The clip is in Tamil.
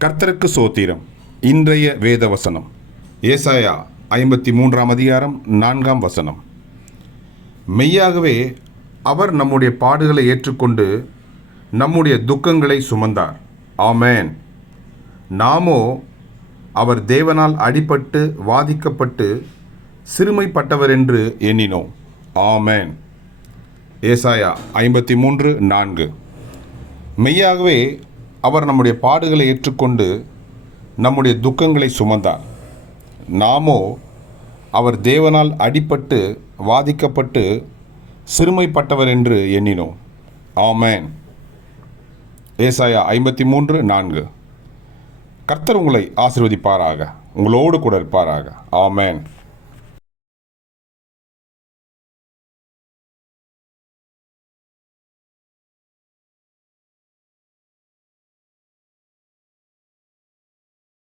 கர்த்தருக்கு சோத்திரம். இன்றைய வேத வசனம் ஏசாயா ஐம்பத்தி மூன்றாம் அதிகாரம் நான்காம் வசனம். மெய்யாகவே அவர் நம்முடைய பாடுகளை ஏற்றுக்கொண்டு நம்முடைய துக்கங்களை சுமந்தார். ஆமென். நாமோ அவர் தேவனால் அடிபட்டு வாதிக்கப்பட்டு சிறுமைப்பட்டவர் என்று எண்ணினோம். ஆமென். ஏசாயா ஐம்பத்தி மூன்று நான்கு. மெய்யாகவே அவர் நம்முடைய பாடுகளை ஏற்றுக்கொண்டு நம்முடைய துக்கங்களை சுமந்தார். நாமோ அவர் தேவனால் அடிபட்டு வாதிக்கப்பட்டு சிறுமைப்பட்டவர் என்று எண்ணினோம். ஆமேன். ஏசாயா ஐம்பத்தி மூன்று நான்கு. கர்த்தர் உங்களை ஆசீர்வதிப்பாராக உங்களோடு கூட இருப்பாராக. ஆமேன்.